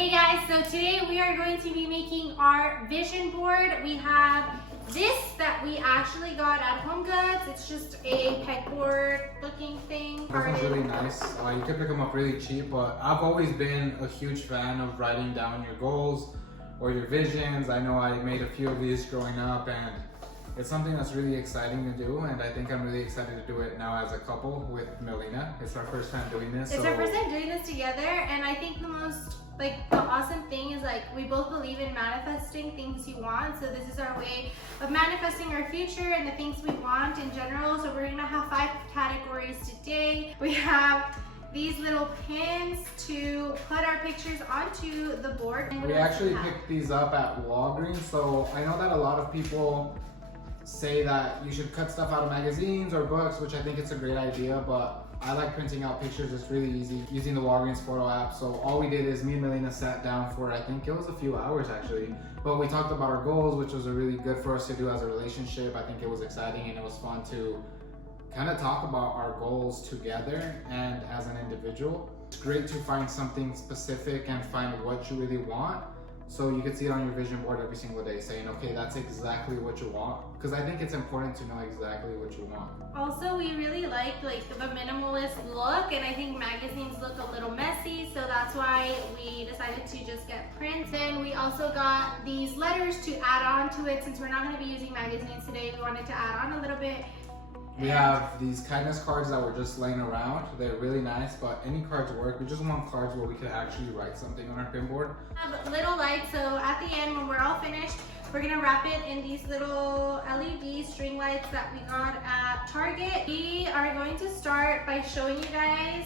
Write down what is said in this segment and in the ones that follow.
Hey guys, so today we are going to be making our vision board. We have this that we actually got at Home Goods. It's just a pegboard looking thing. This one's really nice. You can pick them up really cheap, but I've always been a huge fan of writing down your goals or your visions. I know I made a few of these growing up, and it's something that's really exciting to do, and I think I'm really excited to do it now as a couple with Melina. It's our first time doing this. It's our first time doing this together, and I think the awesome thing is we both believe in manifesting things you want. So this is our way of manifesting our future and the things we want in general. So we're gonna have 5 categories today. We have these little pins to put our pictures onto the board. We actually picked these up at Walgreens. So I know that a lot of people say that you should cut stuff out of magazines or books, which I think it's a great idea, but I like printing out pictures. It's really easy using the Walgreens photo app. So all we did is me and Melina sat down for, I think it was a few hours actually, but we talked about our goals, which was really good for us to do as a relationship. I think it was exciting and it was fun to kind of talk about our goals together and as an individual. It's great to find something specific and find what you really want. So you can see it on your vision board every single day saying, okay, that's exactly what you want. Because I think it's important to know exactly what you want. Also, we really like the minimalist look, and I think magazines look a little messy, so that's why we decided to just get prints. Then we also got these letters to add on to it. Since we're not going to be using magazines today, we wanted to add on a little bit. We have these kindness cards that were just laying around. They're really nice, but any cards work. We just want cards where we could actually write something on our pin board. We have little lights, so at the end when we're all finished, we're gonna wrap it in these little LED string lights that we got at Target. We are going to start by showing you guys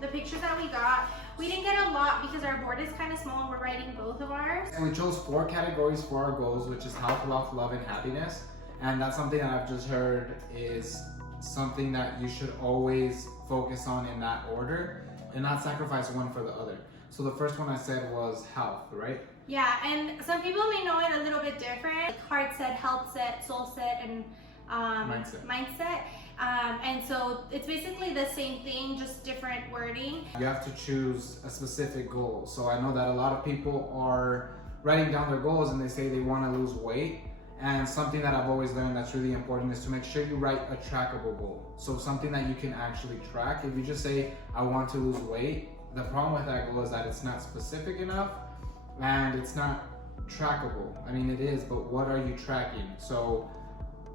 the pictures that we got. We didn't get a lot because our board is kind of small and we're writing both of ours. And we chose 4 categories for our goals, which is health, wealth, love, and happiness. And that's something that I've just heard is something that you should always focus on in that order and not sacrifice one for the other. So the first one I said was health, right? Yeah, and some people may know it a little bit different. Heart set, health set, soul set, and mindset. And so it's basically the same thing, just different wording. You have to choose a specific goal. So I know that a lot of people are writing down their goals and they say they want to lose weight. And something that I've always learned that's really important is to make sure you write a trackable goal. So something that you can actually track. If you just say, I want to lose weight, the problem with that goal is that it's not specific enough and it's not trackable. I mean, it is, but what are you tracking? So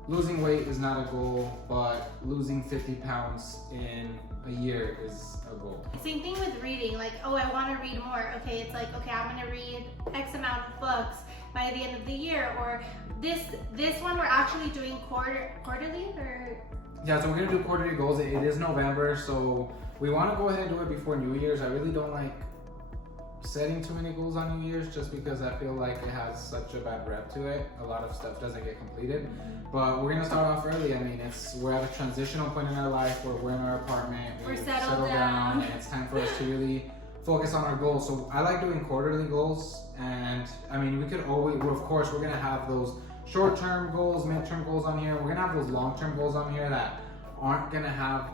losing weight is not a goal, but losing 50 pounds in a year is a goal. Same thing with reading, I want to read more. Okay, it's okay, I'm going to read X amount of books by the end of the year, or this one we're actually doing quarterly, or? Yeah, so we're gonna do quarterly goals. It is November, so we want to go ahead and do it before New Year's. I really don't like setting too many goals on New Year's just because I feel like it has such a bad rep to it. A lot of stuff doesn't get completed, but we're gonna start off early. I mean, we're at a transitional point in our life where we're in our apartment, we're settled down, and it's time for us to really focus on our goals. So I like doing quarterly goals, and I mean, we could always, of course, we're gonna have those short-term goals, mid-term goals on here. We're gonna have those long-term goals on here that aren't gonna have,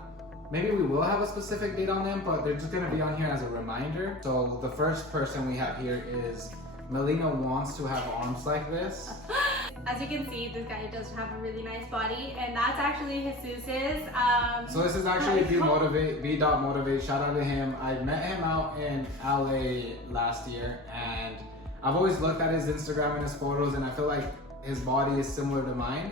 maybe we will have a specific date on them, but they're just gonna be on here as a reminder. So the first person we have here is Melina wants to have arms like this. As you can see, this guy does have a really nice body, and that's actually Jesus's. So this is actually B.Motivate. Shout out to him. I met him out in LA last year, and I've always looked at his Instagram and his photos, and I feel like his body is similar to mine,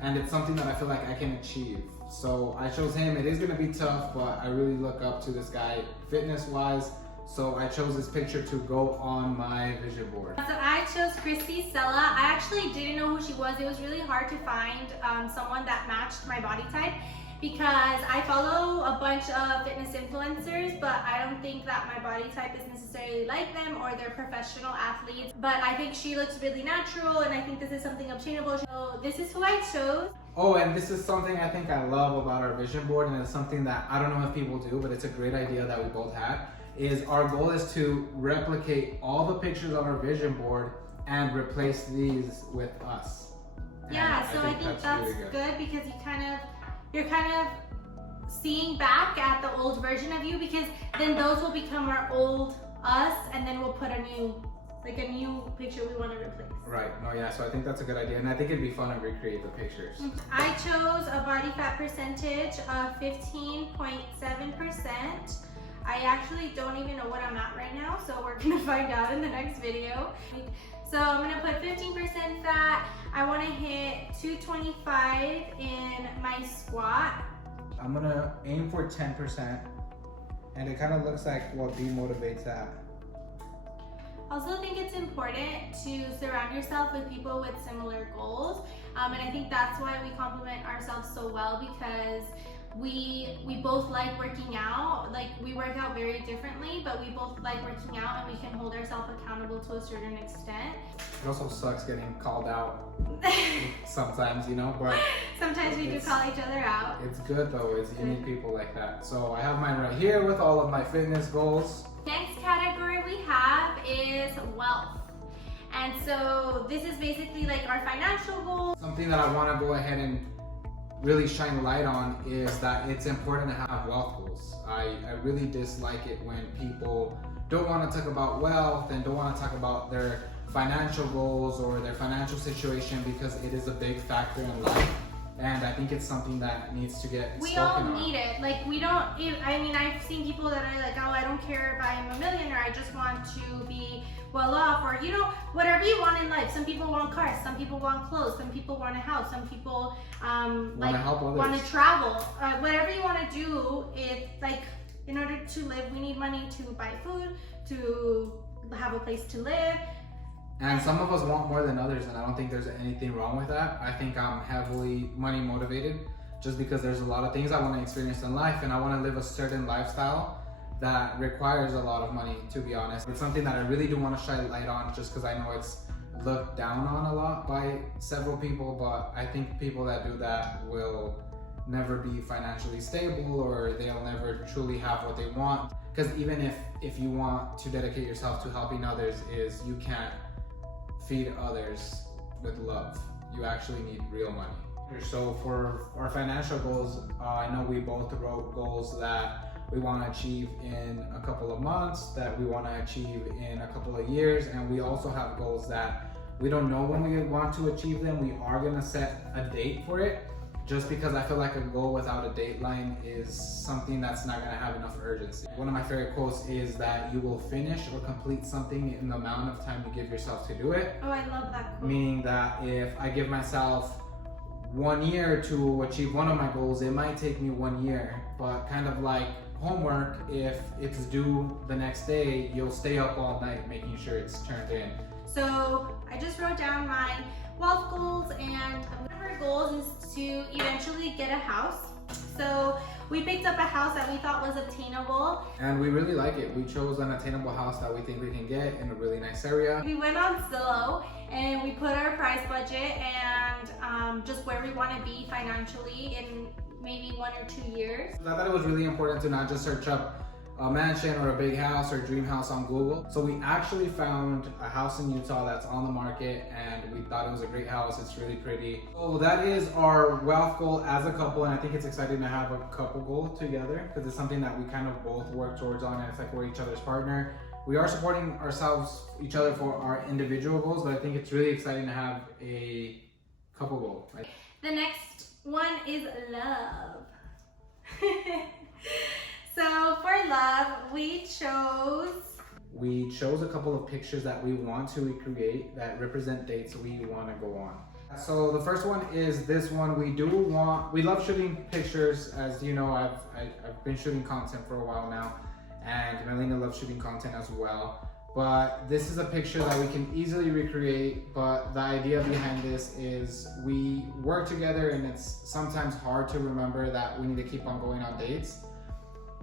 and it's something that I feel like I can achieve. So I chose him. It is gonna be tough, but I really look up to this guy fitness-wise. So I chose this picture to go on my vision board. So I chose Christy Sella. I actually didn't know who she was. It was really hard to find someone that matched my body type because I follow a bunch of fitness influencers, but I don't think that my body type is necessarily like them or they're professional athletes. But I think she looks really natural, and I think this is something obtainable. So this is who I chose. Oh, and this is something I think I love about our vision board, and it's something that I don't know if people do, but it's a great idea that we both had. Is our goal is to replicate all the pictures on our vision board and replace these with us. Yeah, so I think that's really good because you're kind of seeing back at the old version of you, because then those will become our old us, and then we'll put a new picture we want to replace. Right. No, yeah. So I think that's a good idea, and I think it'd be fun to recreate the pictures. I chose a body fat percentage of 15.7%. I actually don't even know what I'm at right now, so we're gonna find out in the next video. So I'm gonna put 15% fat. I wanna hit 225 in my squat. I'm gonna aim for 10%, and it kind of looks like what demotivates that. I also think it's important to surround yourself with people with similar goals, and I think that's why we complement ourselves so well, because we both like working out. Like, we work out very differently, but we both like working out, and we can hold ourselves accountable to a certain extent. It also sucks getting called out sometimes, you know, but sometimes we do call each other out. It's good though, you need people like that. So I have mine right here with all of my fitness goals. Next category we have is wealth. And so this is basically like our financial goals. Something that I want to go ahead and really shine a light on is that it's important to have wealth goals. I really dislike it when people don't want to talk about wealth and don't want to talk about their financial goals or their financial situation, because it is a big factor in life. And I think it's something that needs to get We spoken all on. need it. Like, we don't, I mean, I've seen people that are like, oh, I don't care if I'm a millionaire, I just want to be well off, or, you know, whatever you want in life. Some people want cars, some people want clothes, some people want a house, some people Want to help others. want to travel. Whatever you want to do, it's like, in order to live, we need money to buy food, to have a place to live. And some of us want more than others, and I don't think there's anything wrong with that. I think I'm heavily money motivated, just because there's a lot of things I want to experience in life, and I want to live a certain lifestyle that requires a lot of money, to be honest. It's something that I really do want to shine a light on, just because I know it's looked down on a lot by several people, but I think people that do that will never be financially stable, or they'll never truly have what they want. Because even if you want to dedicate yourself to helping others, you can't feed others with love. You actually need real money. So for our financial goals, I know we both wrote goals that we want to achieve in a couple of months, that we want to achieve in a couple of years, and we also have goals that we don't know when we want to achieve them. We are going to set a date for it, just because I feel like a goal without a dateline is something that's not going to have enough urgency. One of my favorite quotes is that you will finish or complete something in the amount of time you give yourself to do it. Oh, I love that quote. Meaning that if I give myself 1 year to achieve one of my goals, it might take me 1 year. But kind of like homework, if it's due the next day, you'll stay up all night making sure it's turned in. So I just wrote down my wealth goals, and one of our goals is to eventually get a house. So we picked up a house that we thought was obtainable. And we really like it. We chose an attainable house that we think we can get in a really nice area. We went on Zillow and we put our price budget and just where we want to be financially in maybe 1 or 2 years. I thought it was really important to not just search up a mansion or a big house or dream house on Google. So we actually found a house in Utah that's on the market, and we thought it was a great house. It's really pretty. So that is our wealth goal as a couple, and I think it's exciting to have a couple goal together, because it's something that we kind of both work towards on, and it's like we're each other's partner. We are supporting each other for our individual goals, but I think it's really exciting to have a couple goal. The next one is love. So for love, we chose a couple of pictures that we want to recreate that represent dates we want to go on. So the first one is this one. We love shooting pictures. As you know, I've been shooting content for a while now, and Melina loves shooting content as well. But this is a picture that we can easily recreate, but the idea behind this is we work together, and it's sometimes hard to remember that we need to keep on going on dates.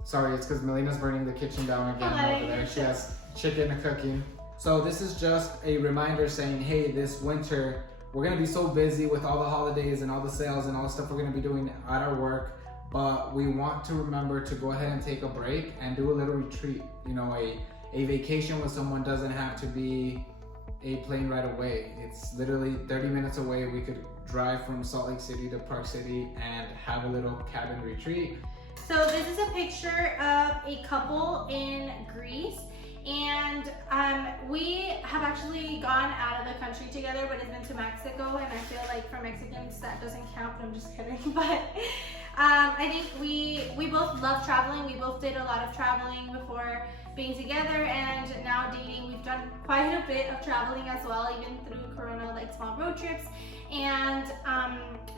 Sorry, it's because Melina's burning the kitchen down again over there. She has chicken cooking. So this is just a reminder saying, hey, this winter, we're gonna be so busy with all the holidays and all the sales and all the stuff we're gonna be doing at our work, but we want to remember to go ahead and take a break and do a little retreat. You know, a vacation with someone doesn't have to be a plane ride away. It's literally 30 minutes away. We could drive from Salt Lake City to Park City and have a little cabin retreat. So this is a picture of a couple in Greece, And we have actually gone out of the country together, but it's been to Mexico, and I feel like for Mexicans that doesn't count. I'm just kidding. But I think we both love traveling. We both did a lot of traveling before being together, and now dating. We've done quite a bit of traveling as well, even through Corona, like small road trips. And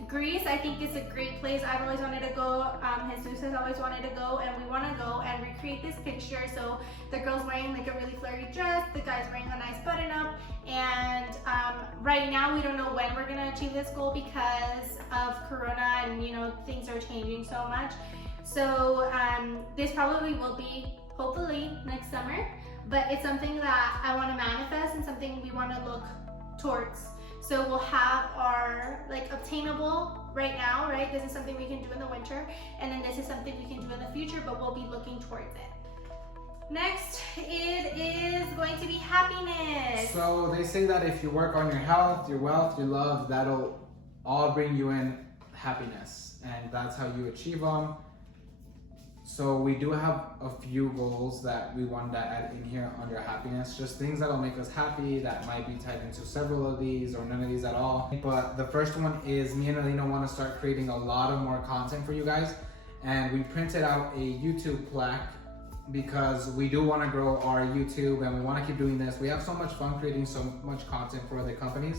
Greece, I think, is a great place. I've always wanted to go. Jesus has always wanted to go, and we want to go and recreate this picture. So the girl's wearing like a really flirty dress, the guy's wearing a nice button up, and right now we don't know when we're gonna achieve this goal because of Corona, and you know, things are changing so much. So this probably will be hopefully next summer, but it's something that I want to manifest and something we want to look towards. So we'll have our like obtainable right now, right? This is something we can do in the winter, and then this is something we can do in the future, but we'll be looking towards it. Next, it is going to be happiness. So they say that if you work on your health, your wealth, your love, that'll all bring you in happiness, and that's how you achieve them. So we do have a few goals that we want to add in here under happiness, just things that'll make us happy that might be tied into several of these or none of these at all. But the first one is me and Alina want to start creating a lot of more content for you guys, and we printed out a YouTube plaque because we do want to grow our YouTube and we want to keep doing this. We have so much fun creating so much content for other companies,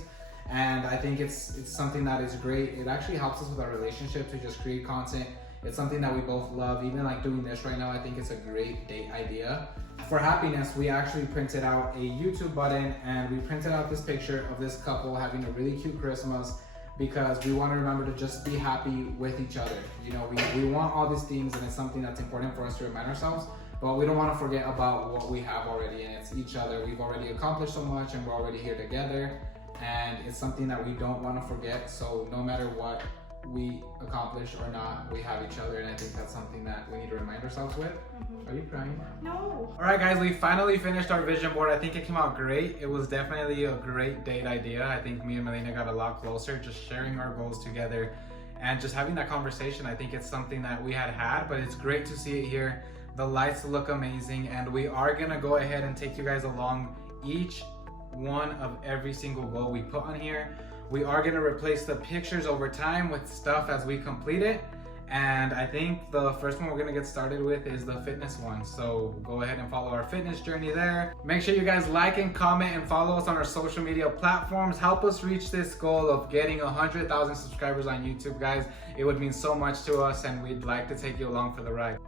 and I think it's something that is great. It actually helps us with our relationship to just create content. It's something that we both love. Even like doing this right now, I think it's a great date idea. For happiness, we actually printed out a YouTube button, and we printed out this picture of this couple having a really cute Christmas because we want to remember to just be happy with each other. You know, we want all these things, and it's something that's important for us to remind ourselves, but we don't want to forget about what we have already, and it's each other. We've already accomplished so much, and we're already here together, and it's something that we don't want to forget. So no matter what we accomplish or not, we have each other, and I think that's something that we need to remind ourselves with. Are you crying? No. All right, guys, we finally finished our vision board. I think it came out great. It was definitely a great date idea. I think me and Melina got a lot closer, just sharing our goals together and just having that conversation. I think it's something that we had, but it's great to see it here. The lights look amazing, and we are gonna go ahead and take you guys along each one of every single goal we put on here. We are gonna replace the pictures over time with stuff as we complete it. And I think the first one we're gonna get started with is the fitness one. So go ahead and follow our fitness journey there. Make sure you guys like and comment and follow us on our social media platforms. Help us reach this goal of getting 100,000 subscribers on YouTube, guys. It would mean so much to us, and we'd like to take you along for the ride.